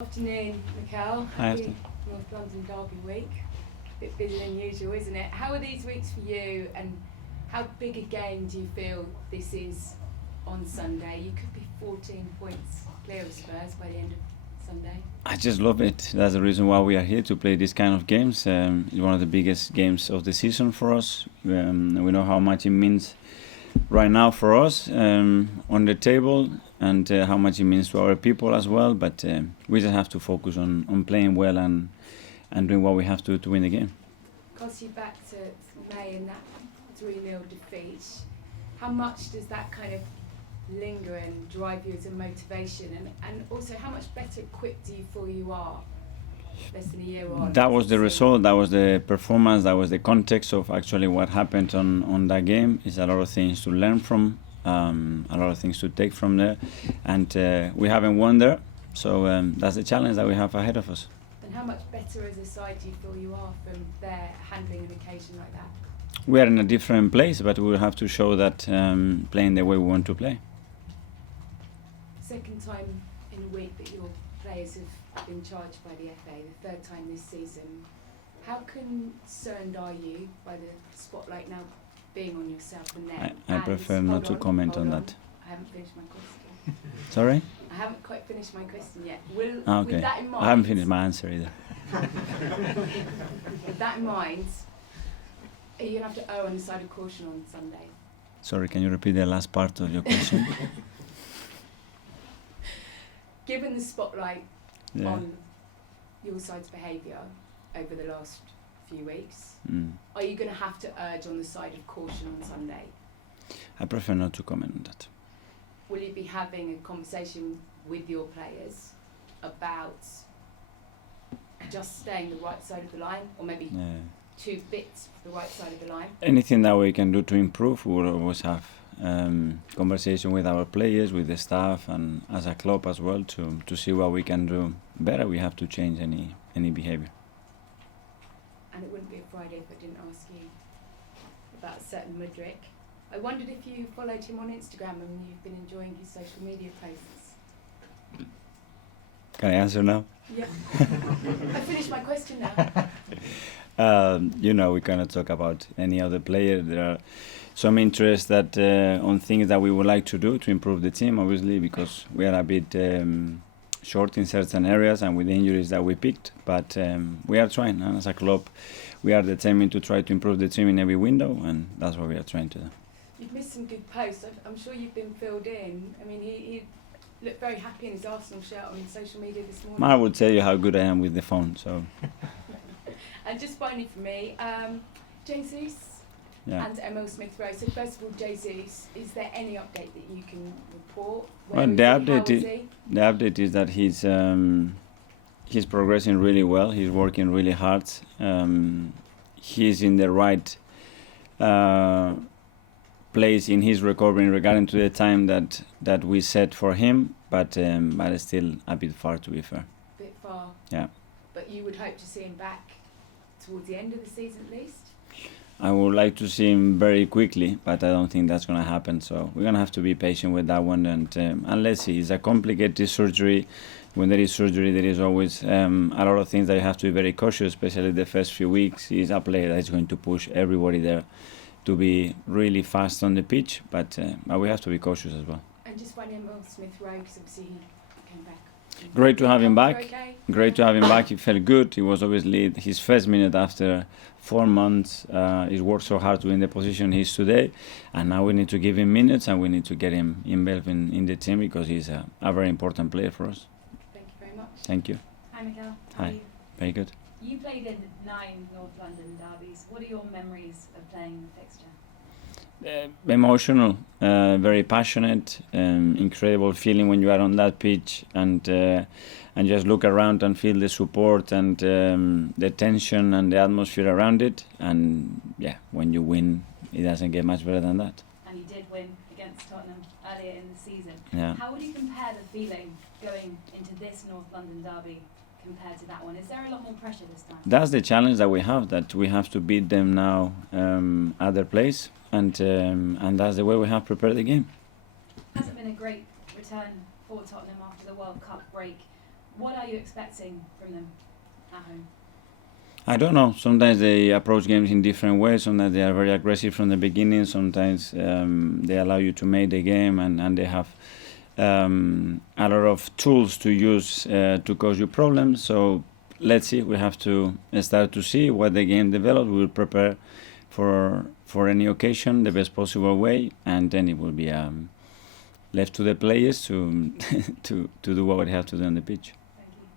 Afternoon, Mikel. Hi, Happy North London Derby week. A bit busier than usual, isn't it? How are these weeks for you, and how big a game do you feel this is on Sunday? You could be 14 points clear of Spurs by the end of Sunday. I just love it. That's the reason why we are here to play this kind of games. It's one of the biggest games of the season for us. We know how much it means right now for us on the table, and how much it means to our people as well. But we just have to focus on playing well and doing what we have to win the game. Cost you back to May in that 3-0 defeat. How much does that kind of linger and drive you as a motivation? And also, how much better equipped do you feel you are less than a year on? That was the result, that was the performance, that was the context of actually what happened on that game. It's a lot of things to learn from, a lot of things to take from there, and we haven't won there, so that's the challenge that we have ahead of us. And how much better as a side do you feel you are from there handling an occasion like that? We are in a different place, but we will have to show that playing the way we want to play. Second time in a week that your players have been charged by the FA, the third time this season. How concerned are you by the spotlight now being on yourself and them? I prefer not to comment on that. I haven't finished my question. Sorry? I haven't quite finished my question yet. Okay. With that in mind, I haven't finished my answer either. with that in mind, are you going to have to err on the side of caution on Sunday? Sorry, can you repeat the last part of your question? Given the spotlight Yeah. on your side's behaviour over the last few weeks, Mm. are you going to have to urge on the side of caution on Sunday? I prefer not to comment on that. Will you be having a conversation with your players about just staying the right side of the line, or maybe Yeah. 2 bits the right side of the line? Anything that we can do to improve, we will always have conversation with our players, with the staff, and as a club as well, to see what we can do better. We have to change any behavior. And it wouldn't be a Friday if I didn't ask you about a certain Mudryk. I wondered if you followed him on Instagram and you've been enjoying his social media posts. Can I answer now? Yeah. I finished my question now. We cannot talk about any other player. There are some interest that on things that we would like to do to improve the team, obviously, because we are a bit short in certain areas and with the injuries that we picked. But we are trying, and as a club, we are determined to try to improve the team in every window, and that's what we are trying to do. You've missed some good posts. I'm sure you've been filled in. I mean, he looked very happy in his Arsenal shirt on social media this morning. I will tell you how good I am with the phone. So. And just finally for me, Jesus Yeah. and Emil Smith-Rowe. So first of all, Jesus, is there any update that you can report? Well, Where is he? the update is that he's progressing really well. He's working really hard. He's in the right place in his recovery regarding to the time that we set for him, but it's still a bit far, to be fair. A bit far. Yeah. But you would hope to see him back towards the end of the season at least? I would like to see him very quickly, but I don't think that's going to happen. So we're going to have to be patient with that one. And let's see, it's a complicated surgery. When there is surgery, there is always a lot of things that you have to be very cautious, especially the first few weeks. He's a player that is going to push everybody there to be really fast on the pitch, but we have to be cautious as well. And just finally, Emil Smith-Rowe, because obviously he came back. Great to have him back. Okay. Great to have him back. He felt good. It was obviously his first minute after 4 months. He's worked so hard to win the position he's today, and now we need to give him minutes and we need to get him involved in the team, because he's a very important player for us. Thank you very much. Thank you. Hi, Mikel. Hi. How are you? Very good. You played in 9 North London derbies. What are your memories of playing the fixture? Emotional, very passionate, incredible feeling when you are on that pitch and just look around and feel the support and the tension and the atmosphere around it. And yeah, when you win, it doesn't get much better than that. And you did win against Tottenham earlier in the season. Yeah. How would you compare the feeling going into this North London derby compared to that one? Is there a lot more pressure this time? That's the challenge that we have to beat them now at their place, and that's the way we have prepared the game. Hasn't been a great return for Tottenham after the World Cup break. What are you expecting from them at home? I don't know. Sometimes they approach games in different ways. Sometimes they are very aggressive from the beginning. Sometimes they allow you to make the game, and they have a lot of tools to use to cause you problems. So let's see. We have to start to see what the game develops. We will prepare for any occasion the best possible way, and then it will be left to the players to to do what they have to do on the pitch.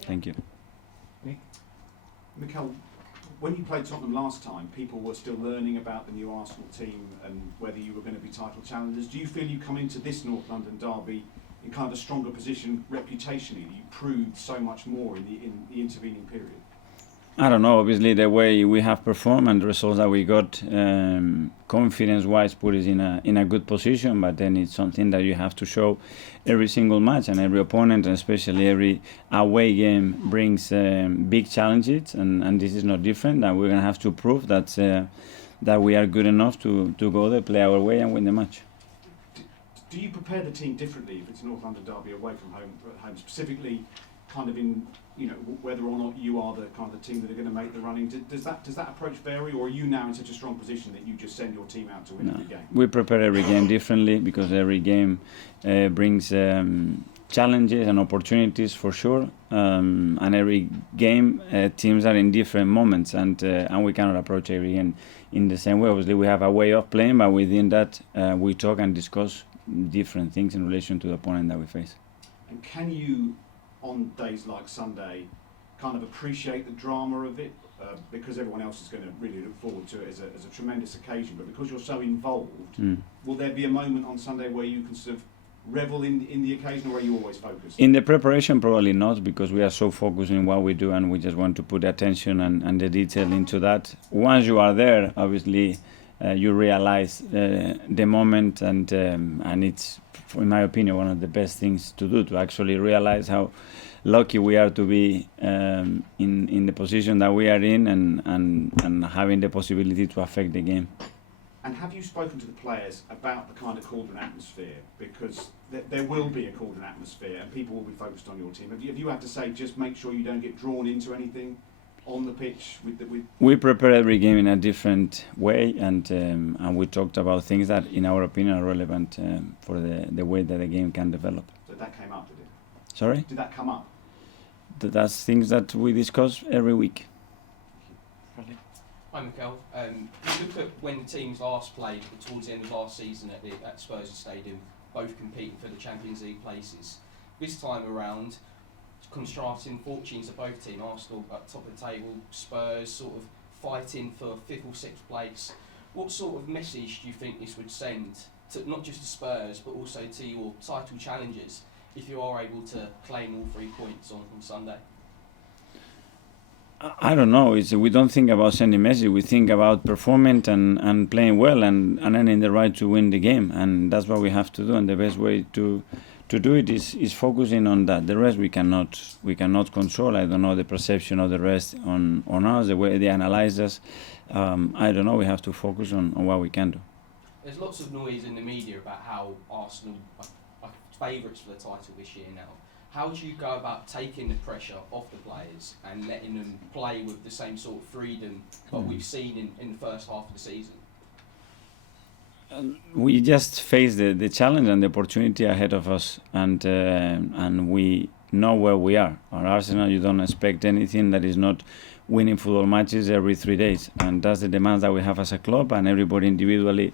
Thank you. Thank you. Mikel, when you played Tottenham last time, people were still learning about the new Arsenal team and whether you were going to be title challengers. Do you feel you come into this North London derby in kind of a stronger position reputationally? You proved so much more in the intervening period. I don't know. Obviously, the way we have performed and the results that we got, confidence-wise, put us in a good position. But then it's something that you have to show every single match, and every opponent, and especially every away game, brings big challenges, and this is not different. And we're gonna have to prove that we are good enough to go there, play our way, and win the match. Do you prepare the team differently if it's a North London derby away from home, specifically, kind of in, you know, whether or not you are the kind of the team that are going to make the running? Does that approach vary, or are you now in such a strong position that you just send your team out to win every game? We prepare every game differently, because every game brings challenges and opportunities for sure, and every game teams are in different moments, and we cannot approach every game in the same way. Obviously, we have a way of playing, but within that we talk and discuss different things in relation to the opponent that we face. And can you, on days like Sunday, kind of appreciate the drama of it, because everyone else is going to really look forward to it as a tremendous occasion, but because you're so involved, will there be a moment on Sunday where you can sort of revel in the occasion, or are you always focused? In the preparation, probably not, because we are so focused in what we do, and we just want to put attention and the detail into that. Once you are there, obviously, you realize the moment, and it's, in my opinion, one of the best things to do, to actually realize how lucky we are to be in the position that we are in, and having the possibility to affect the game. And have you spoken to the players about the kind of cauldron atmosphere? Because there will be a cauldron atmosphere, and people will be focused on your team. Have you had to say, just make sure you don't get drawn into anything on the pitch? We prepare every game in a different way, and we talked about things that, in our opinion, are relevant for the way that the game can develop. So that came up, did it? Sorry? Did that come up? That's things that we discuss every week. Hi Mikel. You look at when the teams last played towards the end of last season at Spurs Stadium, both competing for the Champions League places. This time around, contrasting fortunes of both teams, Arsenal at top of the table, Spurs sort of fighting for 5th or 6th place. What sort of message do you think this would send to not just to Spurs but also to your title challengers if you are able to claim all 3 points on Sunday? I don't know. We don't think about sending message. We think about performing and playing well, and earning the right to win the game. And that's what we have to do. And the best way to do it is focusing on that. The rest we cannot control. I don't know the perception of the rest on us, the way they analyze us. I don't know. We have to focus on what we can do. There's lots of noise in the media about how Arsenal are favourites for the title this year now. How do you go about taking the pressure off the players and letting them play with the same sort of freedom that we've seen in the first half of the season? We just face the challenge and the opportunity ahead of us, and we know where we are. At Arsenal, you don't expect anything that is not winning football matches every 3 days, and that's the demands that we have as a club, and everybody individually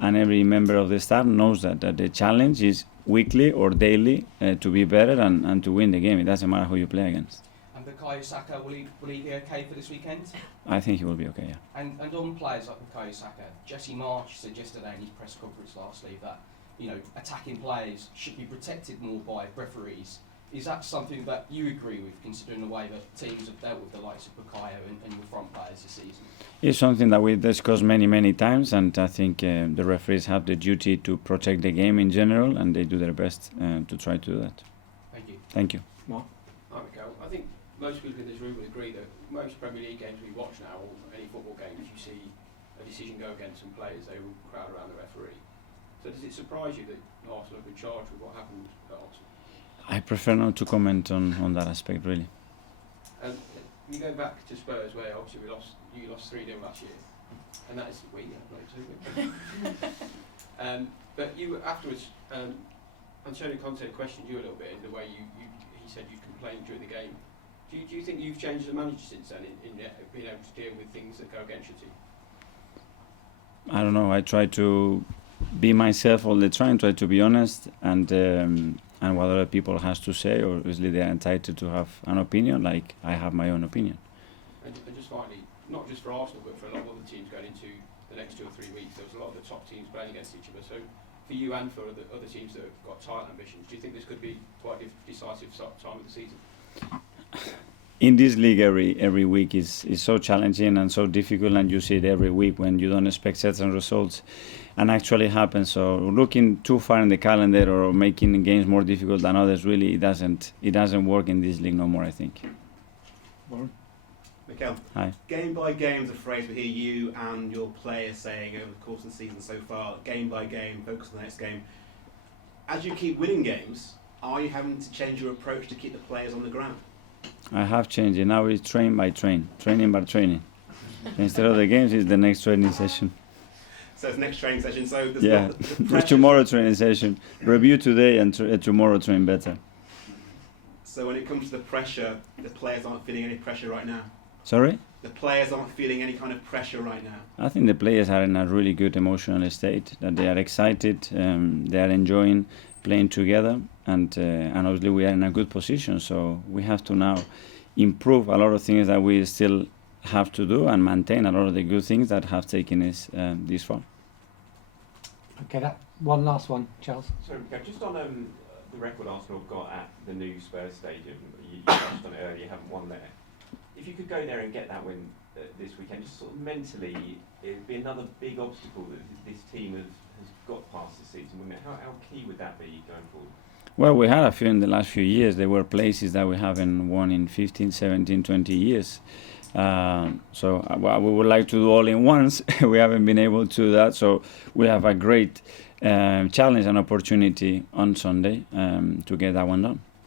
and every member of the staff knows that the challenge is weekly or daily to be better and to win the game. It doesn't matter who you play against. And Bukayo Saka, will he be okay for this weekend? I think he will be okay, yeah. And on players like Bukayo Saka, Jesse Marsch said yesterday in his press conference last week that, you know, attacking players should be protected more by referees. Is that something that you agree with, considering the way that teams have dealt with the likes of Bukayo and your front players this season? It's something that we discussed many times, and I think the referees have the duty to protect the game in general, and they do their best to try to do that. Thank you. Thank you. Mark? Hi Mikel. I think most people in this room would agree that most Premier League games we watch now, or any football games, you see a decision go against some players, they will crowd around the referee. So does it surprise you that Arsenal have been charged with what happened at Arsenal? I prefer not to comment on that aspect, really. You go back to Spurs, where obviously you lost 3-0 last year, and that is but you afterwards, Antonio Conte questioned you a little bit in the way he said you complained during the game. Do you think you've changed as a manager since then in being able to deal with things that go against your team? I don't know. I try to be myself all the time. Try to be honest, and what other people has to say. Obviously, they are entitled to have an opinion. Like I have my own opinion. And just finally, not just for Arsenal, but for a lot of other teams going into the next 2 or 3 weeks, there's a lot of the top teams playing against each other. So, for you and for the other teams that have got title ambitions, do you think this could be quite a decisive time of the season? In this league, every week is so challenging and so difficult, and you see it every week when you don't expect certain results, and actually happen. So looking too far in the calendar or making games more difficult than others, really, it doesn't work in this league no more, I think. Warren? Mikel, Hi. game by game is a phrase we hear you and your players saying over the course of the season so far. Game by game, focus on the next game. As you keep winning games, are you having to change your approach to keep the players on the ground? I have changed it. Now it's training by training. Instead of the games, it's the next training session. So it's next training session. So there's Yeah, not the there's pressure. tomorrow training session. Review today and tomorrow train better. So when it comes to the pressure, the players aren't feeling any pressure right now. Sorry? The players aren't feeling any kind of pressure right now. I think the players are in a really good emotional state, that they are excited, they are enjoying playing together, and obviously we are in a good position, so we have to now improve a lot of things that we still have to do and maintain a lot of the good things that have taken us this far. Okay, that one last one, Charles. Sorry, Mikel, just on the record Arsenal have got at the new Spurs stadium, you touched on it earlier, you haven't won there. If you could go there and get that win this weekend, just sort of mentally, it would be another big obstacle that this team has got past this season, wouldn't it? How key would that be going forward? Well, we had a few in the last few years. There were places that we haven't won in 15, 17, 20 years. So we would like to do all in once. We haven't been able to do that. So we have a great challenge and opportunity on Sunday to get that one done.